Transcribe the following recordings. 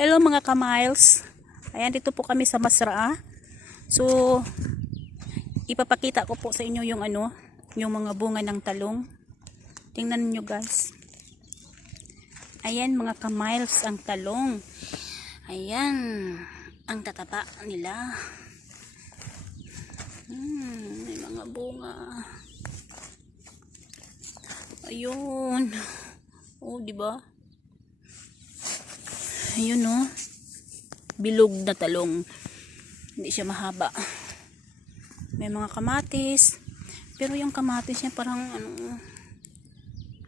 Hello mga kamiles. Ayan, dito po kami sa Masraa. So, ipapakita ko po sa inyo yung ano, yung mga bunga ng talong. Tingnan niyo guys. Ayan mga kamiles ang talong. Ayan, ang tataba nila. Hmm, may mga bunga. Ayun. Oh, di ba? Ayun no. Bilog na talong. Hindi siya mahaba. May mga kamatis. Pero yung kamatis niya parang ano.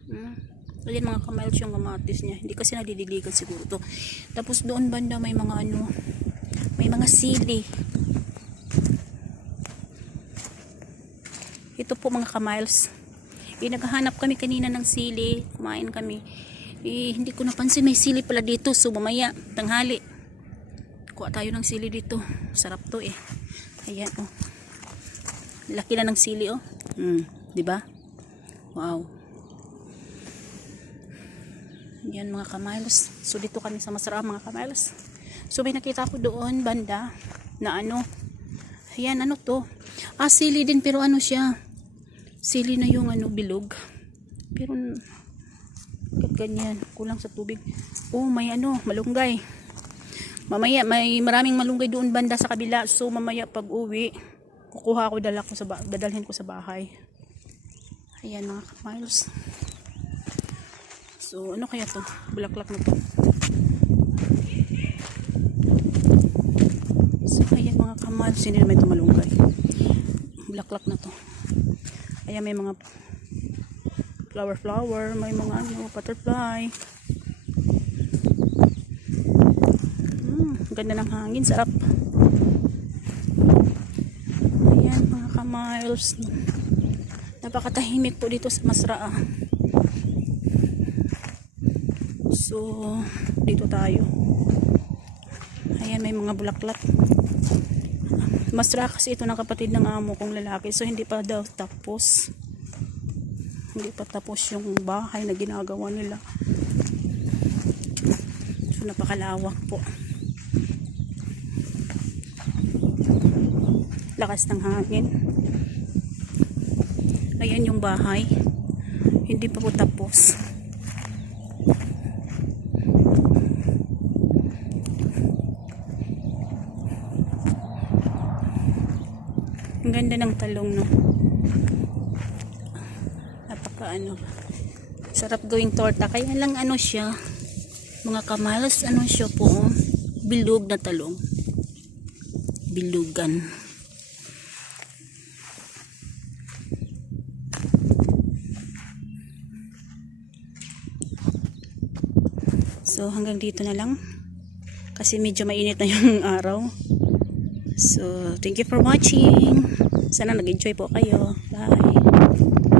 Hmm. Ayan mga kamiles yung kamatis niya. Hindi kasi nadidiligan siguro to. Tapos doon banda may mga ano. May mga sili. Ito po mga kamiles. Eh, naghahanap kami kanina ng sili. Kumain kami. Eh, hindi ko napansin may sili pala dito. So, mamaya, tanghali. Kuha tayo ng sili dito. Sarap to eh. Ayan, oh. Laki na ng sili, oh. Hmm, di ba? Wow. Yan mga kamiles. So, dito kami sa Masarap mga kamiles. So, may nakita ko doon, banda, na ano. Ayan, ano to? Ah, sili din, pero ano siya? Sili na yung ano, bilog. Pero, bakit ganyan? Kulang sa tubig. Oh, may ano, malunggay. Mamaya, may maraming malunggay doon banda sa kabila. So, mamaya pag uwi, kukuha ko, dala ko sa dadalhin ko sa bahay. Ayan mga kamiles. So, ano kaya to? Bulaklak na to. So, ayan mga kamiles. Hindi naman ito malunggay. Bulaklak na to. Ayan, may mga flower flower, may mga ano, butterfly. Hmm, ganda ng hangin, sarap. Ayan, mga kamiles. Napakatahimik po dito sa Masraa. So, dito tayo. Ayan, may mga bulaklak. Masra kasi ito ng kapatid ng amo kong lalaki. So, hindi pa daw tapos. Hindi pa tapos yung bahay na ginagawa nila. So, napakalawak po. Lakas ng hangin. Ayan yung bahay. Hindi pa po tapos. Ang ganda ng talong, no? Napaka ano. Sarap gawing torta. Kaya lang ano siya. Mga kamalas, ano siya po. oh, Bilog na talong. Bilugan. So hanggang dito na lang. Kasi medyo mainit na yung araw. So, thank you for watching. Sana nag-enjoy po kayo. Bye.